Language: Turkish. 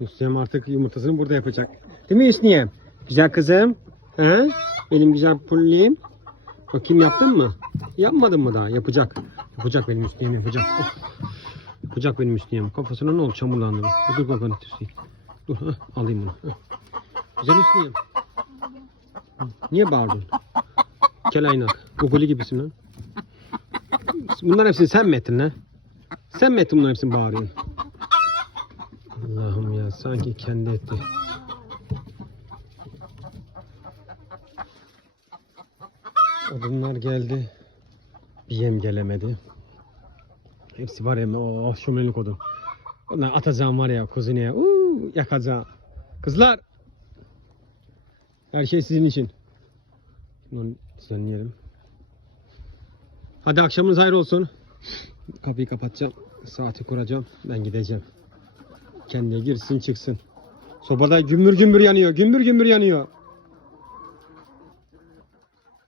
Hüsnü'm artık yumurtasını burada yapacak. Değil mi Hüsnü'm? Güzel kızım. He? Benim güzel pullim. Bakayım yaptın mı? Yapmadın mı daha? Yapacak. Yapacak benim Hüsnü'm yapacak. Of. Yapacak benim Hüsnü'm. Kafasına ne oldu? Çamurlandı. Dur bakalım Hüsnü'm. Dur heh, alayım bunu. Güzel Hüsnü'm. Niye bağırdın? Kel aynak. Gogoli gibisin lan. Bunların hepsini sen mi ettin lan? Sen mi ettin bunların hepsini bağırıyorsun? Sanki kendi etti. Odunlar geldi. Bir yem gelemedi. Hepsi var ya oh şömlelik odun. Onları atacağım var ya kuzineye. Uuu yakacağım. Kızlar. Her şey sizin için. Bunu düzenleyelim. Hadi akşamınız hayır olsun. Kapıyı kapatacağım. Saati kuracağım. Ben gideceğim. Kendine girsin çıksın. Sobada gümbür gümbür yanıyor. Gümbür gümbür yanıyor.